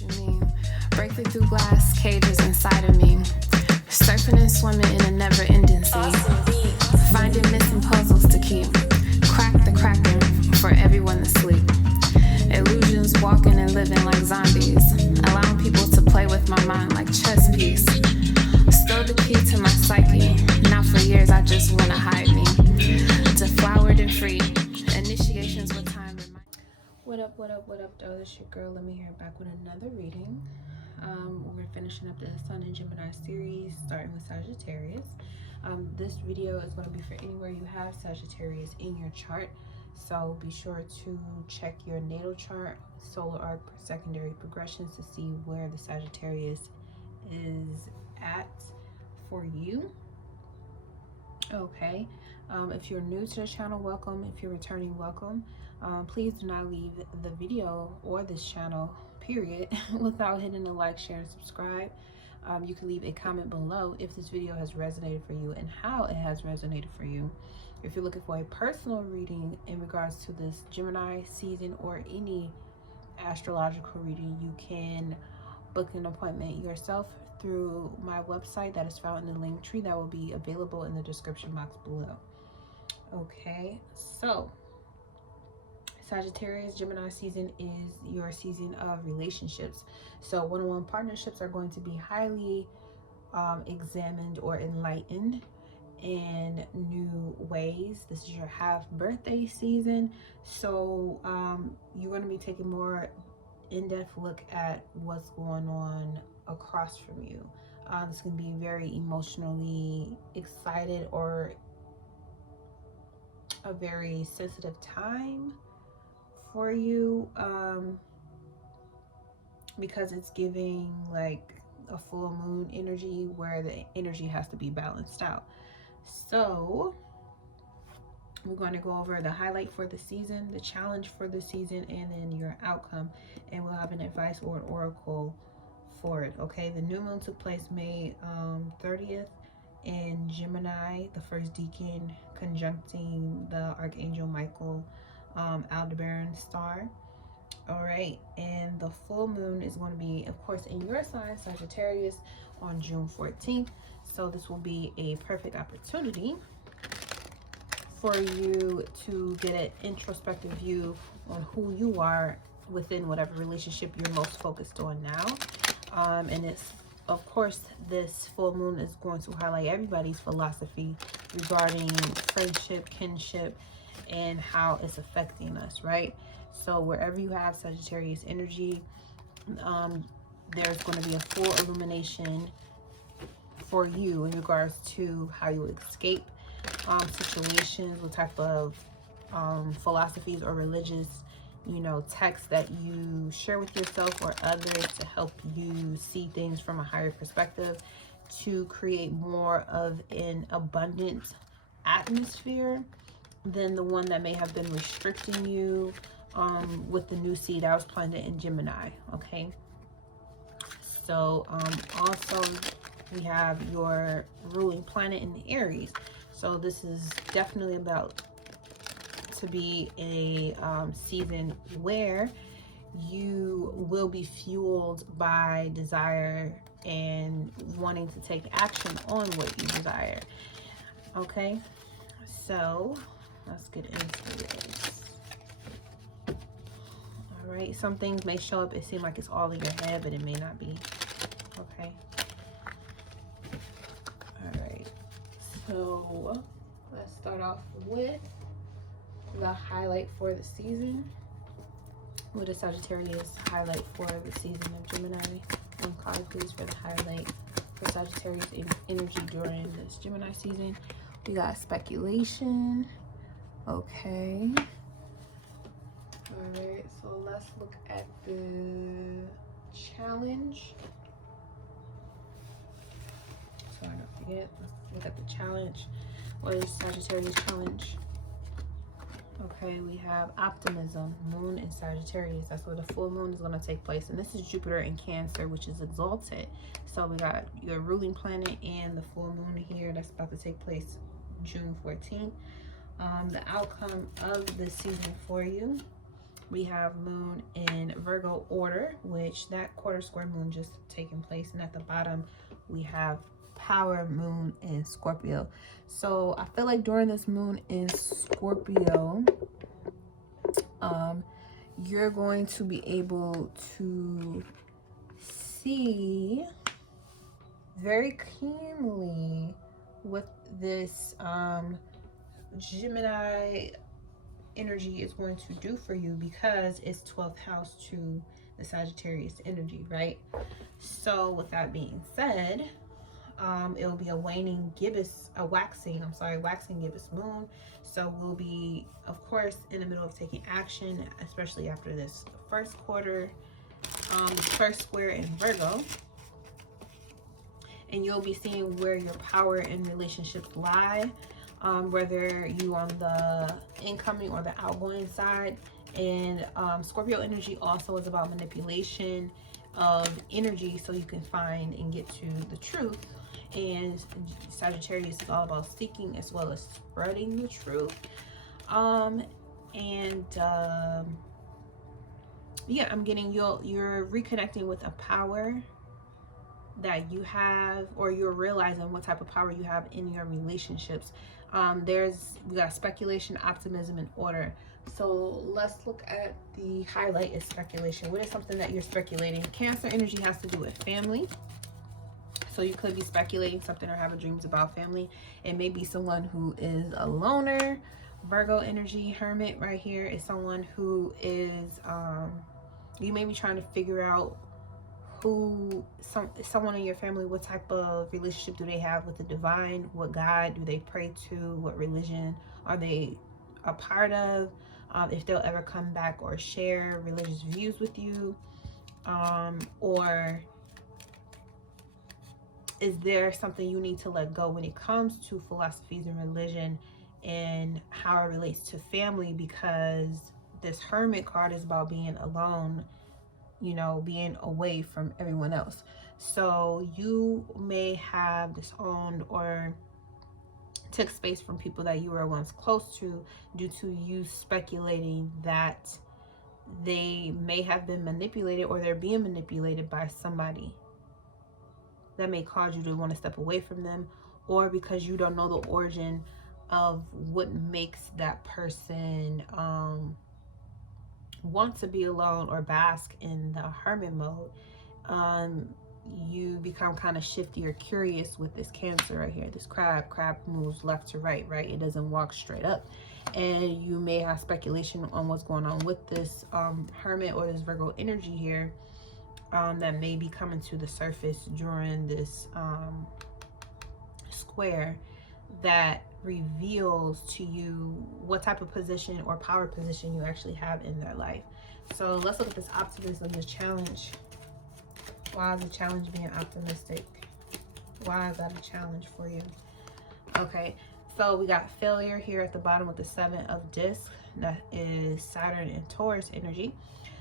you mean? Breaking through glass cages inside of me. Surfing and swimming in a never-ending sea. Finding missing puzzles to keep. Crack the cracking for everyone to sleep. Illusions walking and living like zombies. Allowing people to play with my mind like chess piece. Stole the key to my psyche. Now for years I just wanna hide me. Deflowered and free. Initiations with time. What up, though? This your girl. Let me hear back with another reading. We're finishing up the Sun and Gemini series, starting with Sagittarius. This video is going to be for anywhere you have Sagittarius in your chart. So be sure to check your natal chart, solar arc, secondary progressions to see where the Sagittarius is at for you. Okay. If you're new to the channel, welcome. If you're returning, welcome. Please do not leave the video or this channel, period, without hitting the like, share, and subscribe. You can leave a comment below if this video has resonated for you and how it has resonated for you. If you're looking for a personal reading in regards to this Gemini season or any astrological reading, you can book an appointment yourself through my website that is found in the link tree that will be available in the description box below. Okay, so Sagittarius Gemini season is your season of relationships. So one-on-one partnerships are going to be highly examined or enlightened in new ways. This is your half birthday season, so you're going to be taking more in-depth look at what's going on across from you. This can be very emotionally excited or a very sensitive time for you, because it's giving like a full moon energy where the energy has to be balanced out. So we're going to go over the highlight for the season, the challenge for the season, and then your outcome, and we'll have an advice or an oracle for it. Okay, the new moon took place May 30th in Gemini, the first decan conjuncting the Archangel Michael, Aldebaran star. All right, and the full moon is going to be, of course, in your sign, Sagittarius, on June 14th. So this will be a perfect opportunity for you to get an introspective view on who you are within whatever relationship you're most focused on now. And it's, of course, this full moon is going to highlight everybody's philosophy regarding friendship, kinship, and how it's affecting us, right? So wherever you have Sagittarius energy, there's going to be a full illumination for you in regards to how you escape situations, what type of philosophies or religious, texts that you share with yourself or others to help you see things from a higher perspective, to create more of an abundant atmosphere than the one that may have been restricting you with the new seed that was planted in Gemini. Okay, so also we have your ruling planet in the Aries, so this is definitely about to be a season where you will be fueled by desire and wanting to take action on what you desire. Okay, so let's get into this. All right, some things may show up, it seems like it's all in your head, but it may not be. Okay, all right, so let's start off with the highlight for the season. With a Sagittarius highlight for the season of Gemini. One card, please, for the highlight for Sagittarius energy during this Gemini season. We got speculation. Okay. All right, so let's look at the challenge. So I don't forget. Let's look at the challenge. What is Sagittarius challenge? Okay, we have optimism, moon in Sagittarius. That's where the full moon is going to take place. And this is Jupiter in Cancer, which is exalted. So we got your ruling planet and the full moon here. That's about to take place June 14th. The outcome of this season for you. We have moon in Virgo order, which that quarter square moon just taking place. And at the bottom, we have power moon in Scorpio. So I feel like during this moon in Scorpio, you're going to be able to see very keenly what this Gemini energy is going to do for you, because it's 12th house to the Sagittarius energy, right? So with that being said, it'll be a waxing gibbous moon. So we'll be, of course, in the middle of taking action, especially after this first quarter, first square in Virgo. And you'll be seeing where your power and relationships lie, whether you on the incoming or the outgoing side. And Scorpio energy also is about manipulation of energy so you can find and get to the truth. And Sagittarius is all about seeking as well as spreading the truth. Yeah, I'm getting you're reconnecting with a power that you have, or you're realizing what type of power you have in your relationships. We got speculation, optimism, and order. So let's look at the highlight is speculation. What is something that you're speculating? Cancer energy has to do with family. So you could be speculating something or having dreams about family. It may be someone who is a loner. Virgo energy, hermit right here, is someone who is, you may be trying to figure out someone in your family, what type of relationship do they have with the divine? What God do they pray to? What religion are they a part of? If they'll ever come back or share religious views with you, or is there something you need to let go when it comes to philosophies and religion and how it relates to family? Because this hermit card is about being alone, you know, being away from everyone else. So you may have disowned or took space from people that you were once close to due to you speculating that they may have been manipulated, or they're being manipulated by somebody that may cause you to want to step away from them, or because you don't know the origin of what makes that person want to be alone or bask in the hermit mode. You become kind of shifty or curious with this Cancer right here. This crab moves left to right, it doesn't walk straight up. And you may have speculation on what's going on with this hermit or this Virgo energy here, that may be coming to the surface during this square, that reveals to you what type of position or power position you actually have in their life. So let's look at this optimism, this challenge. Why is the challenge being optimistic? Why is that a challenge for you? Okay, so we got failure here at the bottom with the 7 of discs. That is Saturn and Taurus energy.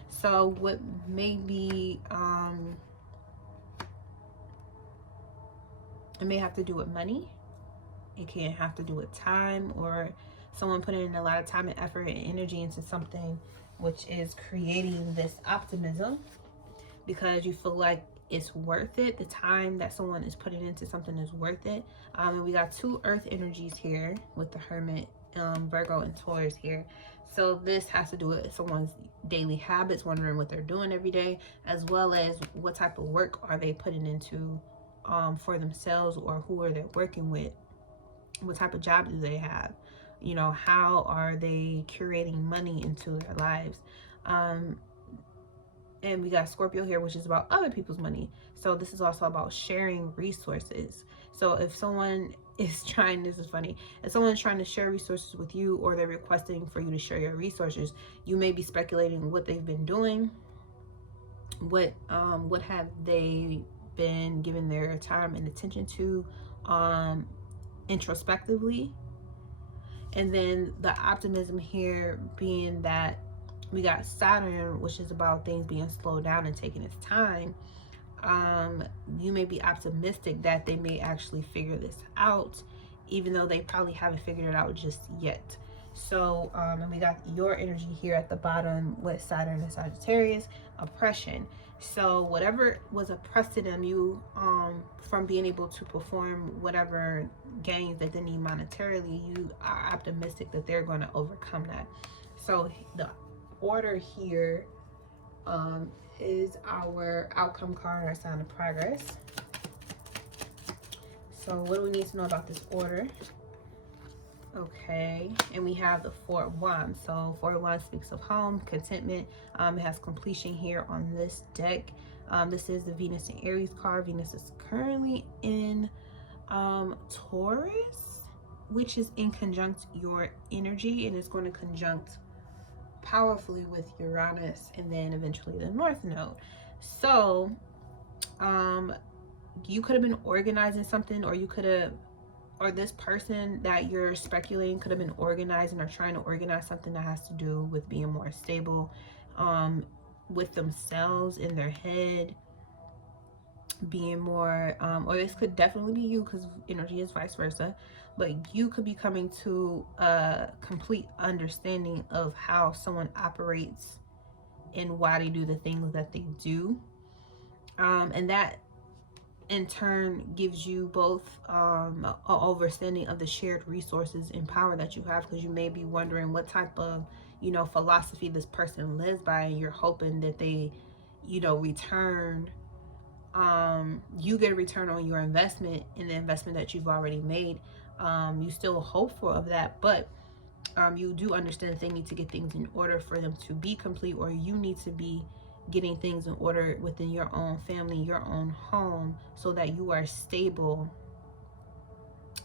So what may be, it may have to do with money. It can have to do with time, or someone putting in a lot of time and effort and energy into something, which is creating this optimism because you feel like it's worth it. The time that someone is putting into something is worth it. And we got 2 earth energies here with the hermit, Virgo and Taurus here. So this has to do with someone's daily habits, wondering what they're doing every day, as well as what type of work are they putting into for themselves, or who are they working with. What type of job do they have? You know, how are they curating money into their lives? And we got Scorpio here, which is about other people's money. So this is also about sharing resources. So if someone is trying, this is funny, if someone's trying to share resources with you, or they're requesting for you to share your resources, you may be speculating what they've been doing. What have they been giving their time and attention to introspectively. And then the optimism here being that we got Saturn, which is about things being slowed down and taking its time. You may be optimistic that they may actually figure this out, even though they probably haven't figured it out just yet. So, and we got your energy here at the bottom with Saturn and Sagittarius, oppression. So whatever was oppressing them, you from being able to perform whatever gains that they need monetarily, you are optimistic that they're going to overcome that. So the order here is our outcome card, our sign of progress. So what do we need to know about this order? Okay, and we have the Four of Wands. So Four of Wands speaks of home, contentment. It has completion here on this deck. This is the Venus and Aries card. Venus is currently in Taurus, which is in conjunct your energy, and it's going to conjunct powerfully with Uranus and then eventually the North Node. So you could have been organizing something, or you could have, or this person that you're speculating could have been organizing or trying to organize something that has to do with being more stable with themselves in their head, being more or this could definitely be you, because energy is vice versa, but you could be coming to a complete understanding of how someone operates and why they do the things that they do, and that in turn gives you both an understanding of the shared resources and power that you have, because you may be wondering what type of, you know, philosophy this person lives by, and you're hoping that they, you know, return, you get a return on your investment in the investment that you've already made. You still hopeful of that, but you do understand that they need to get things in order for them to be complete, or you need to be getting things in order within your own family, your own home, so that you are stable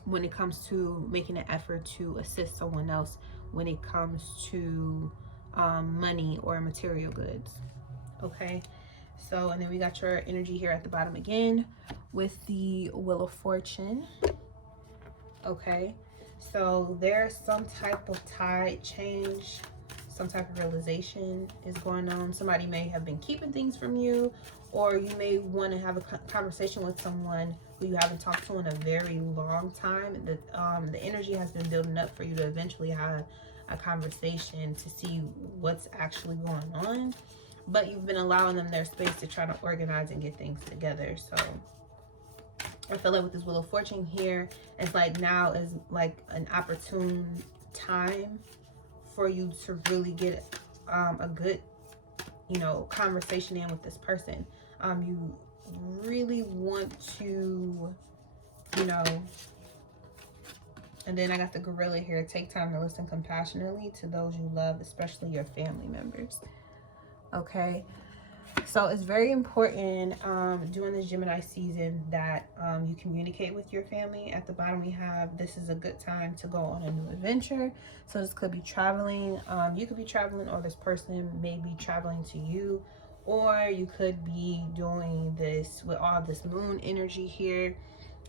when it comes to making an effort to assist someone else when it comes to money or material goods. Okay, so, and then we got your energy here at the bottom again with the Wheel of Fortune. Okay, so there's some type of tide change, some type of realization is going on. Somebody may have been keeping things from you, or you may want to have a conversation with someone who you haven't talked to in a very long time. The energy has been building up for you to eventually have a conversation to see what's actually going on, but you've been allowing them their space to try to organize and get things together. So I feel like with this Wheel of Fortune here, it's like now is like an opportune time for you to really get a good, you know, conversation in with this person. You really want to, you know, and then I got the gorilla here. Take time to listen compassionately to those you love, especially your family members. Okay, so it's very important during this Gemini season that you communicate with your family. At the bottom we have, this is a good time to go on a new adventure. So this could be traveling. You could be traveling, or this person may be traveling to you, or you could be doing this with all this moon energy here.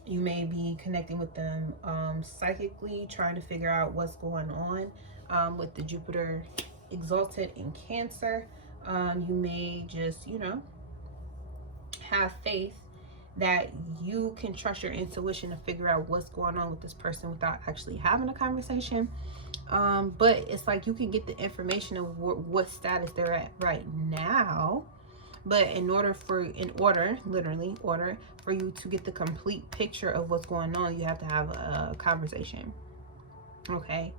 You may be connecting with them psychically, trying to figure out what's going on with the Jupiter exalted in Cancer. You may just, you know, have faith that you can trust your intuition to figure out what's going on with this person without actually having a conversation. But it's like you can get the information of what status they're at right now. But literally order for you to get the complete picture of what's going on, you have to have a conversation. Okay,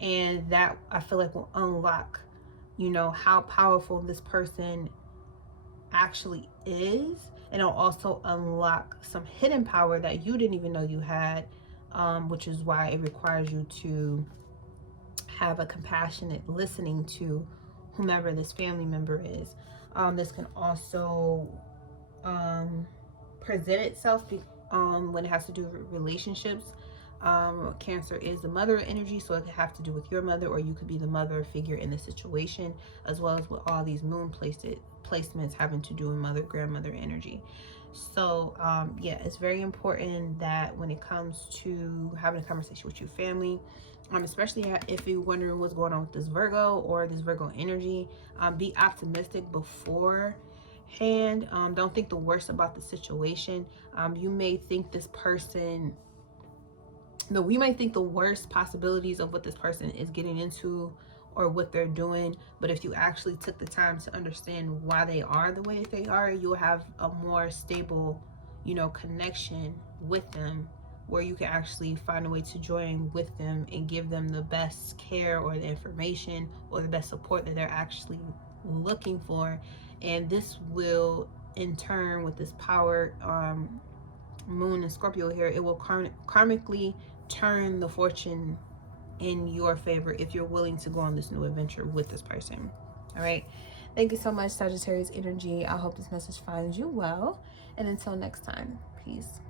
and that I feel like will unlock, you know, how powerful this person actually is, and it'll also unlock some hidden power that you didn't even know you had, which is why it requires you to have a compassionate listening to whomever this family member is. This can also present itself when it has to do with relationships. Cancer is the mother energy, so it could have to do with your mother, or you could be the mother figure in the situation, as well as with all these moon placements having to do with mother, grandmother energy. So yeah, it's very important that when it comes to having a conversation with your family, especially if you're wondering what's going on with this Virgo or this Virgo energy, be optimistic beforehand. Don't think the worst about the situation. You may think this person though we might think the worst possibilities of what this person is getting into or what they're doing, but if you actually took the time to understand why they are the way that they are, you'll have a more stable, you know, connection with them, where you can actually find a way to join with them and give them the best care or the information or the best support that they're actually looking for. And this will in turn, with this power moon and Scorpio here, it will karmically turn the fortune in your favor if you're willing to go on this new adventure with this person. All right, thank you so much, Sagittarius energy. I hope this message finds you well, and until next time, peace.